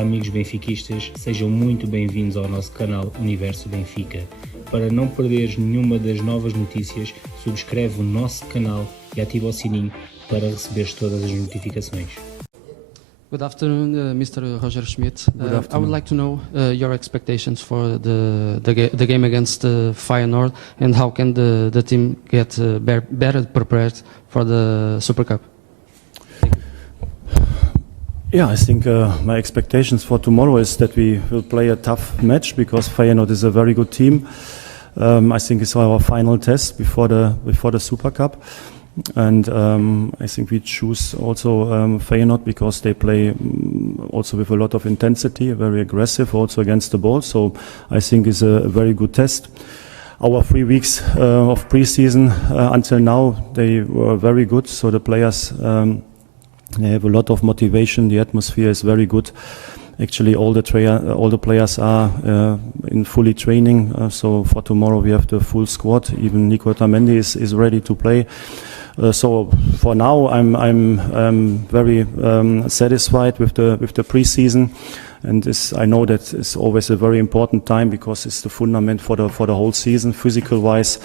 Olá amigos benfiquistas, sejam muito bem-vindos ao nosso canal Universo Benfica. Para não perderes nenhuma das novas notícias, subscreve o nosso canal e ativa o sininho para receberes todas as notificações. Good afternoon, Mr. Roger Schmidt. Good afternoon. I would like to know your expectations for the game against Feyenoord, and how can the team get better prepared for the Super Cup? Yeah, I think my expectations for tomorrow is that we will play a tough match because Feyenoord is a very good team. I think it's our final test before the Super Cup. And I think we choose also Feyenoord because they play also with a lot of intensity, very aggressive also against the ball. So I think it's a very good test. Our 3 weeks of pre-season until now, they were very good. So the players, they have a lot of motivation. The atmosphere is very good. Actually, all the players are in fully training. So for tomorrow we have the full squad. Even Nico Otamendi is ready to play. So for now, I'm very satisfied with the pre-season, and I know that it's always a very important time because it's the fundament for the whole season, physical-wise,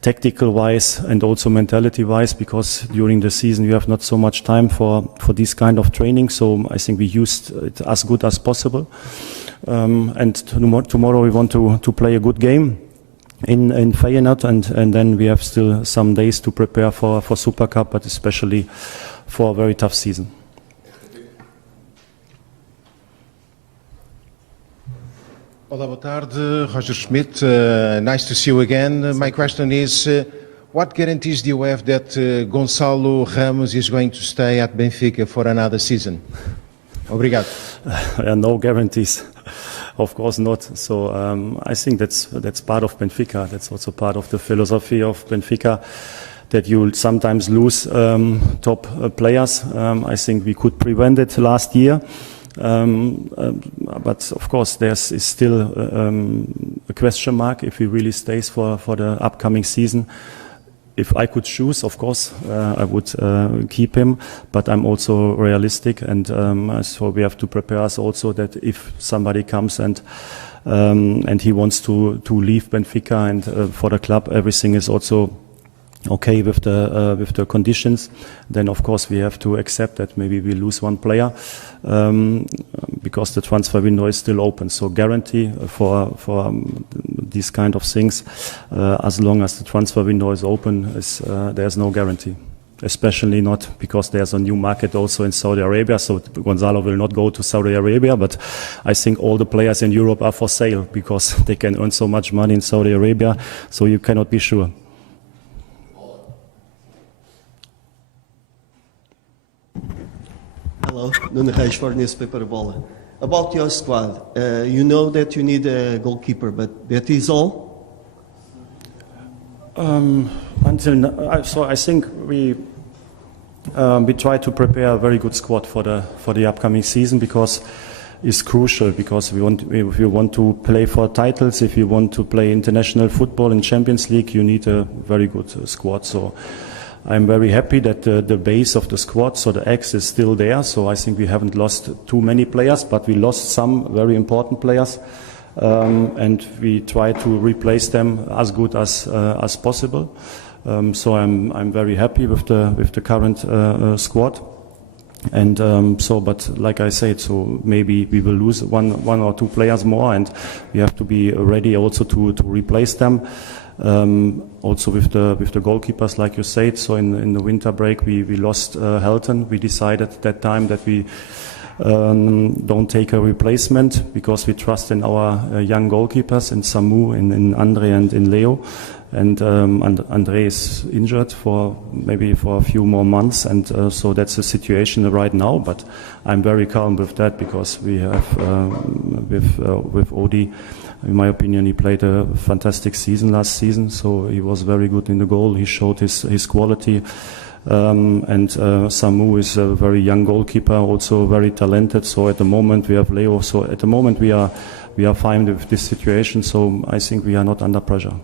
tactical-wise, and also mentality-wise. Because during the season you have not so much time for this kind of training. So I think we used it as good as possible. And tomorrow we want to play a good game in Feyenoord, and then we have still some days to prepare for Super Cup, but especially for a very tough season. Olá, boa tarde, Roger Schmidt. Nice to see you again. My question is, what guarantees do you have that Gonçalo Ramos is going to stay at Benfica for another season? Obrigado. No guarantees. Of course not. So I think that's part of Benfica. That's also part of the philosophy of Benfica, that you sometimes lose top players. I think we could prevent it last year. But of course there's still a question mark if he really stays for the upcoming season. If I could choose, of course, I would keep him, but I'm also realistic, and so we have to prepare us also that if somebody comes and he wants to leave Benfica and for the club, everything is also okay with the conditions, then of course we have to accept that maybe we lose one player because the transfer window is still open. So guarantee for these kind of things, as long as the transfer window is open, there's no guarantee. Especially not because there's a new market also in Saudi Arabia. So Gonçalo will not go to Saudi Arabia, but I think all the players in Europe are for sale because they can earn so much money in Saudi Arabia. So you cannot be sure. Hello, Nuno Reis for Newspaper Bola. About your squad, you know that you need a goalkeeper, but that is all? Until now, so I think we try to prepare a very good squad for the upcoming season because it's crucial. Because if you want to play for titles, if you want to play international football in Champions League, you need a very good squad. So I'm very happy that the base of the squad, so the X is still there. So I think we haven't lost too many players, but we lost some very important players, and we try to replace them as good as possible. So I'm very happy with the current squad. And but like I said, so maybe we will lose one or two players more, and we have to be ready also to replace them. Also with the goalkeepers, like you said. So in the winter break we lost Helton. We decided at that time that we don't take a replacement because we trust in our young goalkeepers, in Samu, in Andre and in Leo. And Andre is injured for a few more months, and so that's the situation right now. But I'm very calm with that because we have with Odi. In my opinion, he played a fantastic season last season, so he was very good in the goal. He showed his quality. And Samu is a very young goalkeeper, also very talented. So at the moment we have Leo. So at the moment we are fine with this situation. So I think we are not under pressure.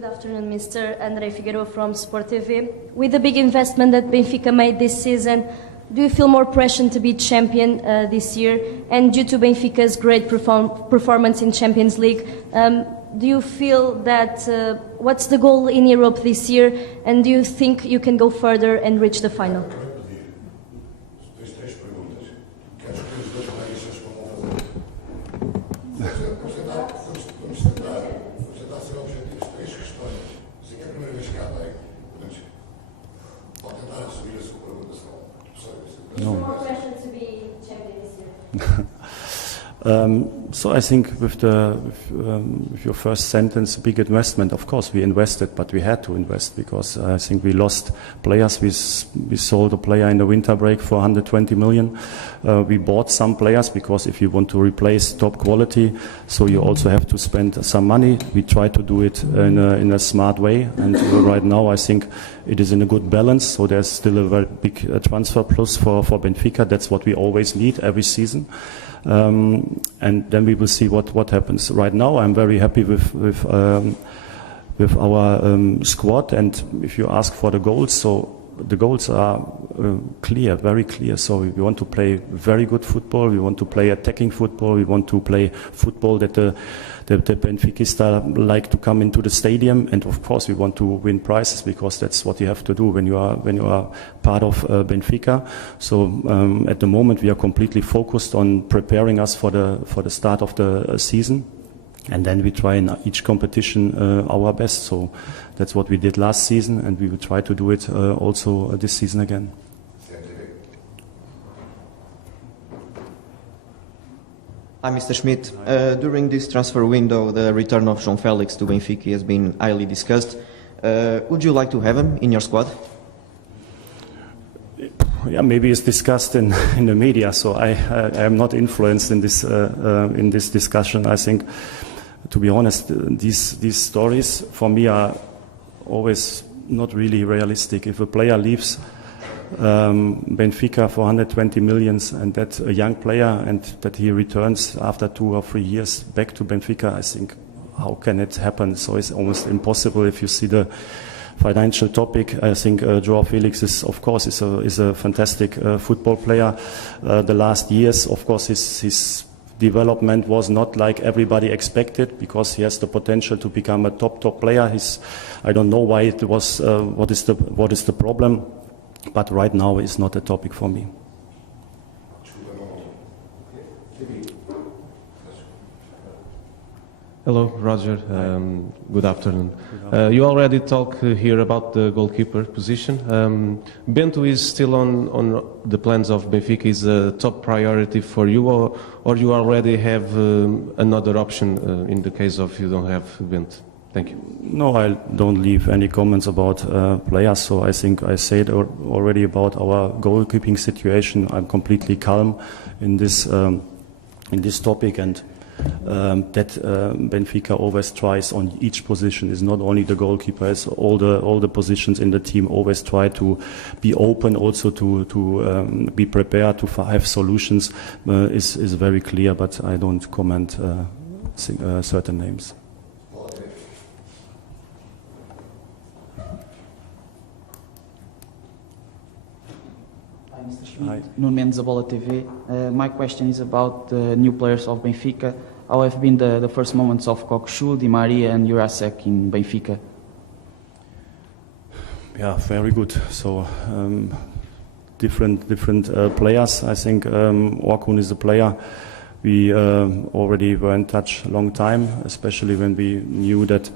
Good afternoon, Mr. André Figueiredo from Sport TV. With the big investment that Benfica made this season, do you feel more pressure to be champion this year? And due to Benfica's great performance in Champions League, do you feel that what's the goal in Europe this year? And do you think you can go further and reach the final? More pressure to be champion this year. So I think with your first sentence, big investment. Of course, we invested, but we had to invest because I think we lost players. We sold a player in the winter break for 120 million. We bought some players because if you want to replace top quality, so you also have to spend some money. We try to do it in a smart way, and right now I think it is in a good balance. So there's still a very big transfer plus for Benfica. That's what we always need every season. And then we will see what happens. Right now, I'm very happy with our squad. And if you ask for the goals, so the goals are clear, very clear. So we want to play very good football. We want to play attacking football. We want to play football that the Benfiquista like to come into the stadium. And of course, we want to win prizes because that's what you have to do when you are part of Benfica. So at the moment, we are completely focused on preparing us for the start of the season. And then we try in each competition our best. So that's what we did last season, and we will try to do it also this season again. Hi, Mr. Schmidt. During this transfer window, the return of João Félix to Benfica has been highly discussed. Would you like to have him in your squad? Yeah, maybe it's discussed in the media, so I am not influenced in this discussion. I think, to be honest, these stories for me are always not really realistic. If a player leaves Benfica for 120 millions and that a young player and that he returns after 2 or 3 years back to Benfica, I think, how can it happen? So it's almost impossible if you see the financial topic. I think João Félix is, of course, is a fantastic football player. The last years, of course, his development was not like everybody expected because he has the potential to become a top player. I don't know why it was. What is the problem? But right now, it's not a topic for me. Hello, Roger. Good afternoon. You already talked here about the goalkeeper position. Bento is still on the plans of Benfica. Is a top priority for you, or you already have another option in the case of you don't have Bento? Thank you. No, I don't leave any comments about players. So I think I said already about our goalkeeping situation. I'm completely calm in this topic, and that Benfica always tries on each position. Is not only the goalkeeper, it's all the positions in the team always try to be open, also to be prepared to have solutions. Is very clear, but I don't comment certain names. Mr. Schmidt, Nuno Mendes, A Bola TV. My question is about the new players of Benfica. How have been the first moments of Kokshu, Di Maria and Jurasek in Benfica? Yeah, very good. So different players. I think Orkun is a player we already were in touch a long time, especially when we knew that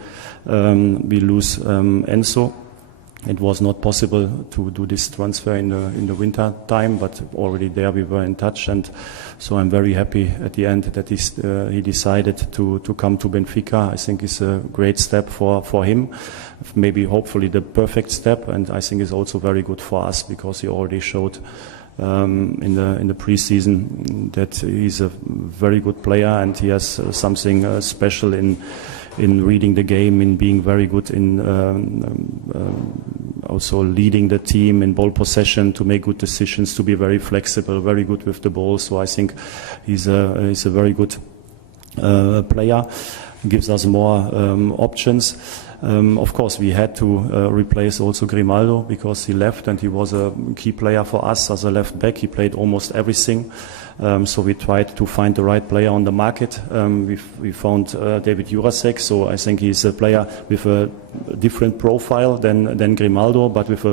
we lose Enzo. It was not possible to do this transfer in the winter time, but already there we were in touch, and so I'm very happy at the end that he decided to come to Benfica. I think it's a great step for him, maybe hopefully the perfect step, and I think it's also very good for us because he already showed in the pre-season that he's a very good player and he has something special in reading the game, in being very good in also leading the team in ball possession, to make good decisions, to be very flexible, very good with the ball. So I think he's a very good player. gives us more options. Of course, we had to replace also Grimaldo because he left, and he was a key player for us as a left back. He played almost everything. So we tried to find the right player on the market. We found David Jurasek, so I think he's a player with a different profile than Grimaldo, but with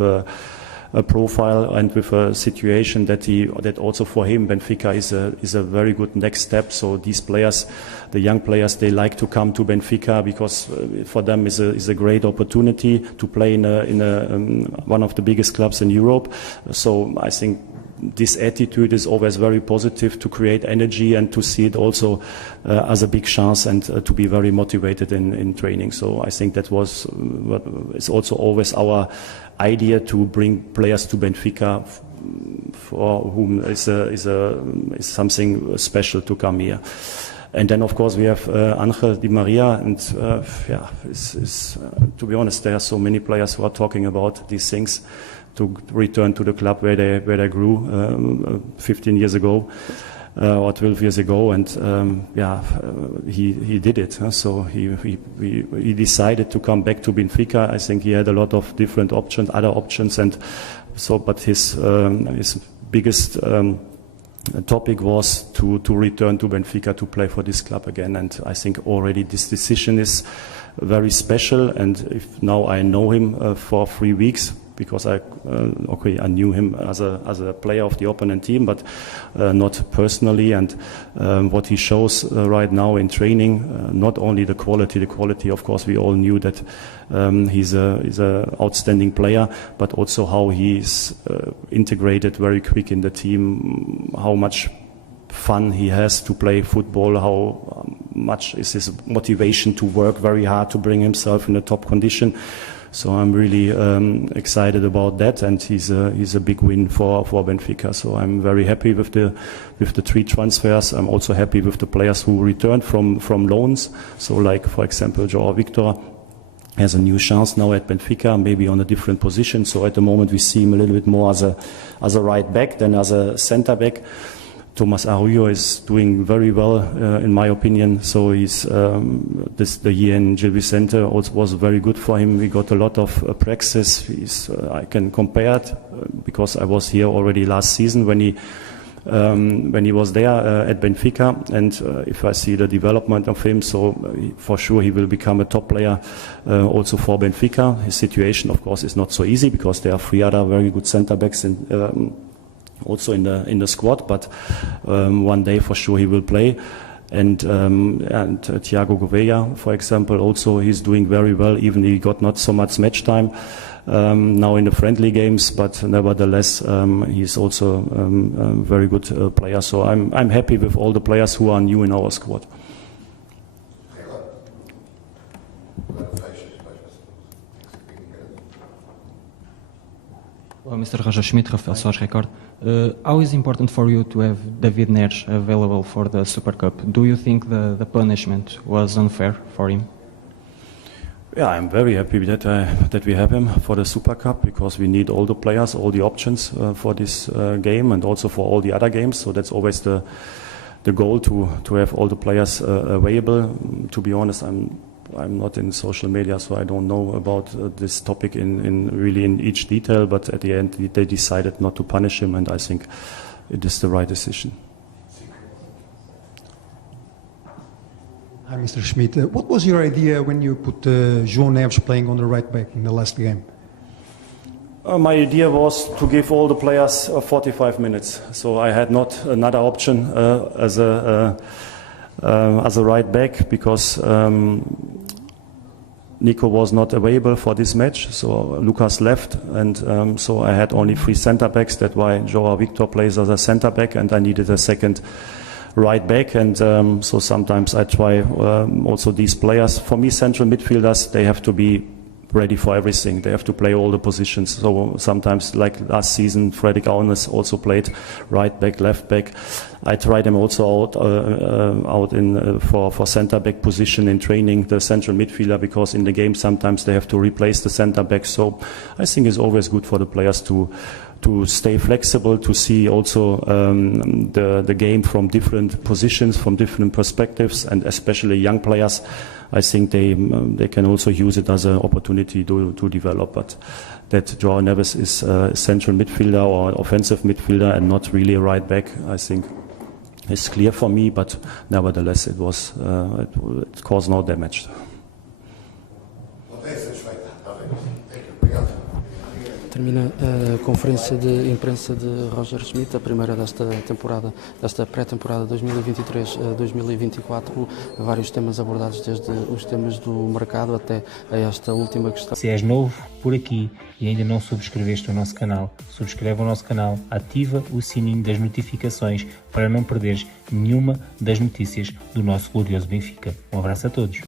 a profile and with a situation that also for him Benfica is a very good next step. So these players, the young players, they like to come to Benfica because for them is a great opportunity to play in one of the biggest clubs in Europe. So I think this attitude is always very positive, to create energy and to see it also as a big chance, and to be very motivated in training. So I think that was what is also always our idea, to bring players to Benfica for whom is something special to come here. And then, of course, we have Angel Di Maria, and to be honest, there are so many players who are talking about these things, to return to the club where they grew 15 years ago or 12 years ago, and he did it. So he decided to come back to Benfica. I think he had a lot of different options, other options, and so. But his biggest topic was to return to Benfica to play for this club again. And I think already this decision is very special. And if now I know him for 3 weeks, because I knew him as a player of the opponent team, but not personally. And what he shows right now in training, not only the quality, of course, we all knew that he's a outstanding player, but also how he's integrated very quick in the team, how much fun he has to play football, how much is his motivation to work very hard to bring himself in a top condition. So I'm really excited about that, and he's a big win for Benfica. So I'm very happy with the 3 transfers. I'm also happy with the players who returned from loans. So like, for example, João Victor has a new chance now at Benfica, maybe on a different position. So at the moment we see him a little bit more as a right back than as a centre back. Thomas Arroyo is doing very well, in my opinion. So he's the year in Gil Vicente also was very good for him. We got a lot of practice. I can compare it because I was here already last season when he was there at Benfica, and if I see the development of him, so for sure he will become a top player also for Benfica. His situation, of course, is not so easy because there are 3 other very good centre backs also in the squad, but one day for sure he will play. And Thiago Gouveia, for example, also he's doing very well, even he got not so much match time now in the friendly games, but nevertheless he's also a very good player. So I'm happy with all the players who are new in our squad. Well, Mr. Roger Schmidt, Rafael Soares Record. How is important for you to have David Neres available for the Super Cup? Do you think the punishment was unfair for him? Yeah, I'm very happy that we have him for the Super Cup, because we need all the players, all the options for this game, and also for all the other games. So that's always the goal, to have all the players available. To be honest, I'm not in social media, so I don't know about this topic in each detail, but at the end they decided not to punish him, and I think it is the right decision. Hi, Mr. Schmidt. What was your idea when you put João Neves playing on the right back in the last game? My idea was to give all the players 45 minutes, so I had not another option as a right back, because Nico was not available for this match, so Lucas left, and so I had only 3 centre backs. That's why João Victor plays as a centre back, and I needed a second right back, and so sometimes I try also these players. For me, central midfielders, they have to be ready for everything. They have to play all the positions. So sometimes, like last season, Fredrik Aunes also played right back, left back. I tried them also out in for centre back position in training, the central midfielder, because in the game sometimes they have to replace the centre back. So I think it's always good for the players to to stay flexible, to see also the game from different positions, from different perspectives, and especially young players. I think they can also use it as an opportunity to develop. But that João Neves is a central midfielder or offensive midfielder and not really a right back, I think is clear for me. But nevertheless, it caused no damage. Termina a conferência de imprensa de Roger Schmidt, a primeira desta pré-temporada 2023-2024, vários temas abordados, desde os temas do mercado até a esta última questão. Se és novo por aqui e ainda não subscreveste o nosso canal, subscreve o nosso canal, ativa o sininho das notificações para não perderes nenhuma das notícias do nosso glorioso Benfica. Um abraço a todos.